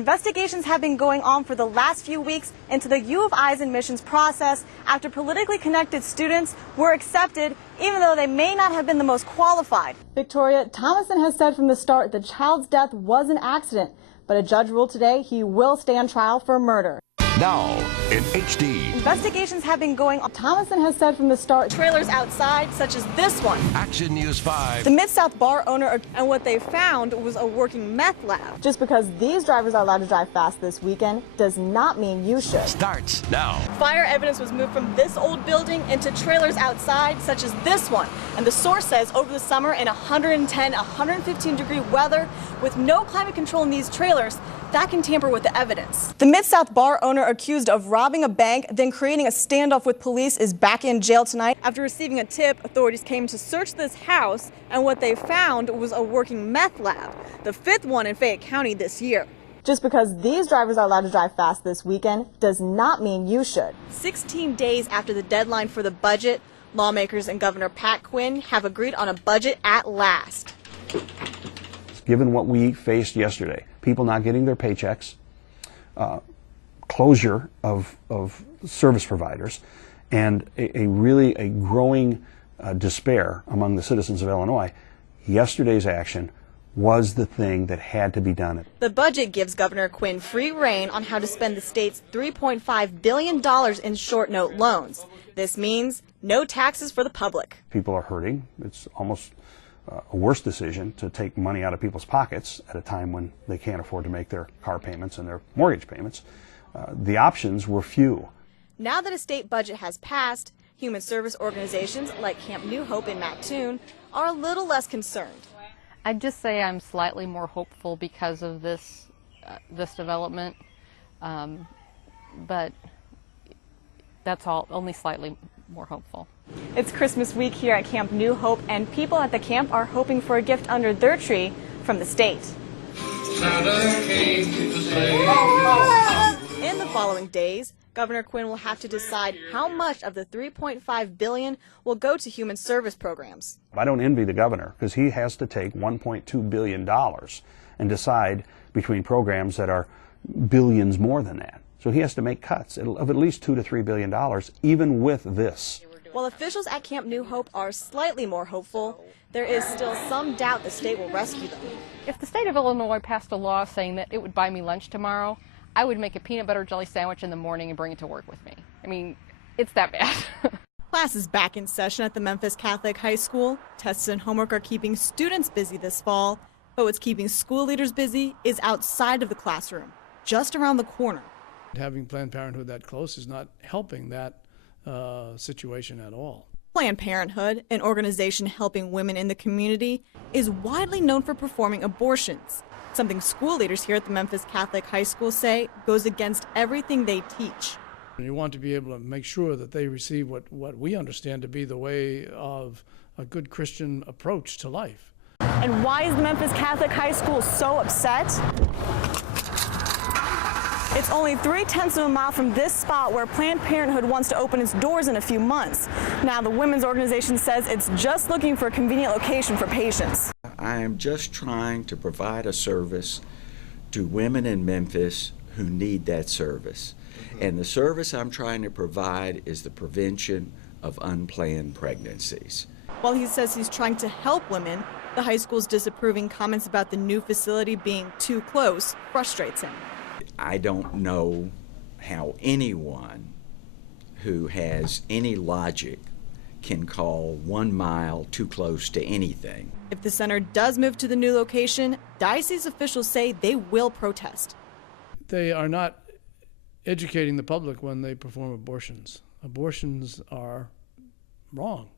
Investigations have been going on for the last few weeks into the U of I's admissions process after politically connected students were accepted even though they may not have been the most qualified. Victoria, Thomason has said from the start the child's death was an accident, but a judge ruled today he will stand trial for murder. Now in HD. Investigations have been going on. Thomason has said from the start trailers outside, such as this one. Action News 5. The Mid-South bar owner, and what they found was a working meth lab. Just because these drivers are allowed to drive fast this weekend does not mean you should. Starts now. Fire evidence was moved from this old building into trailers outside, such as this one. And the source says over the summer in 110, 115 degree weather, with no climate control in these trailers, that can tamper with the evidence. The Mid-South bar owner accused of robbing a bank, then creating a standoff with police, is back in jail tonight. After receiving a tip, authorities came to search this house, and what they found was a working meth lab, the 5th one in Fayette County this year. Just because these drivers are allowed to drive fast this weekend does not mean you should. 16 days after the deadline for the budget, lawmakers and Governor Pat Quinn have agreed on a budget at last. Given what we faced yesterday, people not getting their paychecks, closure of service providers, and a really growing despair among the citizens of Illinois, yesterday's action was the thing that had to be done. The budget gives Governor Quinn free rein on how to spend the state's $3.5 billion in short note loans. This means no taxes for the public. People are hurting. It's almost a worse decision to take money out of people's pockets at a time when they can't afford to make their car payments and their mortgage payments. The options were few. Now that a state budget has passed, human service organizations like Camp New Hope in Mattoon are a little less concerned. I'd just say I'm slightly more hopeful because of this development, but that's all, only slightly more hopeful. It's Christmas week here at Camp New Hope, and people at the camp are hoping for a gift under their tree from the state. In the following days, Governor Quinn will have to decide how much of the $3.5 billion will go to human service programs. I don't envy the governor because he has to take $1.2 billion and decide between programs that are billions more than that. So he has to make cuts of at least $2 to $3 billion, even with this. While officials at Camp New Hope are slightly more hopeful, there is still some doubt the state will rescue them. If the state of Illinois passed a law saying that it would buy me lunch tomorrow, I would make a peanut butter jelly sandwich in the morning and bring it to work with me. I mean, it's that bad. Class is back in session at the Memphis Catholic High School. Tests and homework are keeping students busy this fall, but what's keeping school leaders busy is outside of the classroom, just around the corner. Having Planned Parenthood that close is not helping that situation at all. Planned Parenthood, an organization helping women in the community, is widely known for performing abortions, something school leaders here at the Memphis Catholic High School say goes against everything they teach. You want to be able to make sure that they receive what we understand to be the way of a good Christian approach to life. And why is the Memphis Catholic High School so upset? It's only 0.3 of a mile from this spot where Planned Parenthood wants to open its doors in a few months. Now, the women's organization says it's just looking for a convenient location for patients. I am just trying to provide a service to women in Memphis who need that service. And the service I'm trying to provide is the prevention of unplanned pregnancies. While he says he's trying to help women, the high school's disapproving comments about the new facility being too close frustrates him. I don't know how anyone who has any logic can call 1 mile too close to anything. If the center does move to the new location, diocese officials say they will protest. They are not educating the public when they perform abortions. Abortions are wrong,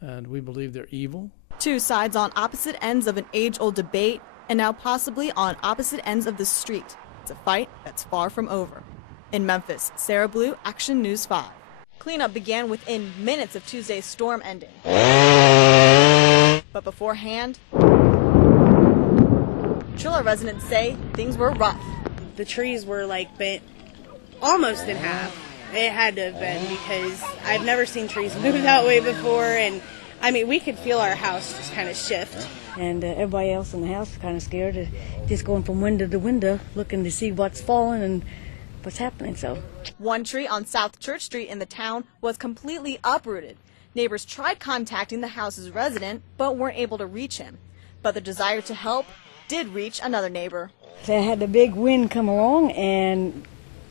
and we believe they're evil. Two sides on opposite ends of an age-old debate, and now possibly on opposite ends of the street. It's a fight that's far from over. In Memphis, Sarah Bleau, Action News 5. Cleanup began within minutes of Tuesday's storm ending. But beforehand, Trilla residents say things were rough. The trees were like bent almost in half. It had to have been because I've never seen trees move that way before, and I mean, we could feel our house just kind of shift. And everybody else in the house is kind of scared, just going from window to window, looking to see what's falling and what's happening. So, one tree on South Church Street in the town was completely uprooted. Neighbors tried contacting the house's resident, but weren't able to reach him. But the desire to help did reach another neighbor. They had the big wind come along and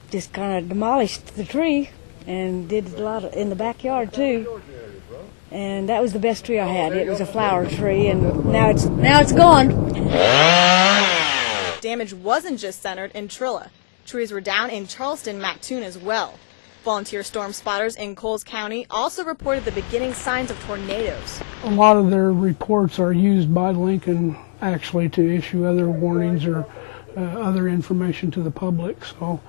just kind of demolished the tree and did a lot in the backyard too. And that was the best tree I had. It was a flower tree, and now it's gone. Damage wasn't just centered in Trilla. Trees were down in Charleston, Mattoon as well. Volunteer storm spotters in Coles County also reported the beginning signs of tornadoes. A lot of their reports are used by Lincoln actually to issue other warnings or other information to the public. So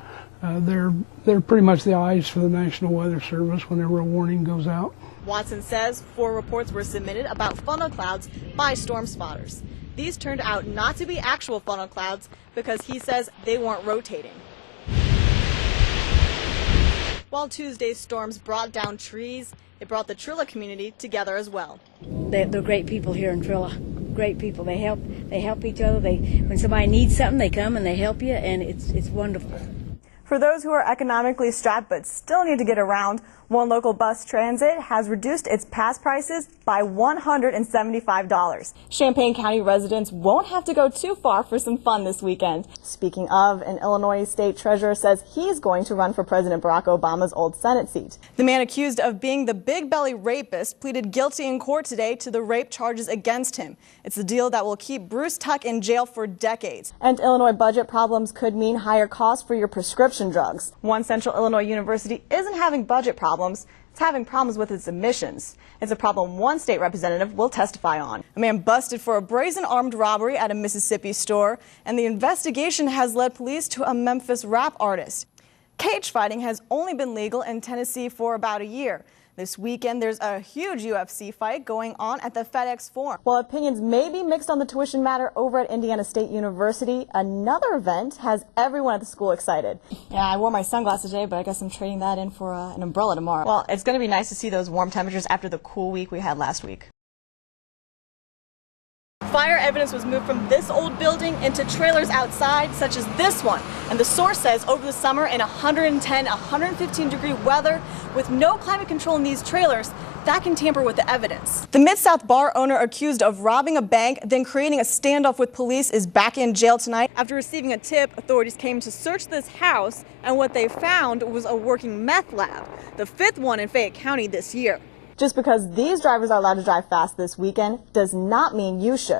they're pretty much the eyes for the National Weather Service whenever a warning goes out. Watson says 4 reports were submitted about funnel clouds by storm spotters. These turned out not to be actual funnel clouds because he says they weren't rotating. While Tuesday's storms brought down trees, it brought the Trilla community together as well. They're great people here in Trilla. Great people. They help each other. When somebody needs something, they come and they help you, and it's wonderful. For those who are economically strapped but still need to get around, one local bus transit has reduced its pass prices by $175. Champaign County residents won't have to go too far for some fun this weekend. Speaking of, an Illinois state treasurer says he's going to run for President Barack Obama's old Senate seat. The man accused of being the big belly rapist pleaded guilty in court today to the rape charges against him. It's a deal that will keep Bruce Tuck in jail for decades. And Illinois budget problems could mean higher costs for your prescription drugs. One Central Illinois university isn't having budget problems. It's having problems with its admissions. It's a problem one state representative will testify on. A man busted for a brazen armed robbery at a Mississippi store, and the investigation has led police to a Memphis rap artist. Cage fighting has only been legal in Tennessee for about a year. This weekend, there's a huge UFC fight going on at the FedEx Forum. While opinions may be mixed on the tuition matter over at Indiana State University, another event has everyone at the school excited. Yeah, I wore my sunglasses today, but I guess I'm trading that in for an umbrella tomorrow. Well, it's going to be nice to see those warm temperatures after the cool week we had last week. Fire evidence was moved from this old building into trailers outside, such as this one. And the source says over the summer in 110, 115 degree weather, with no climate control in these trailers, that can tamper with the evidence. The Mid-South bar owner accused of robbing a bank, then creating a standoff with police, is back in jail tonight. After receiving a tip, authorities came to search this house, and what they found was a working meth lab, the 5th one in Fayette County this year. Just because these drivers are allowed to drive fast this weekend does not mean you should.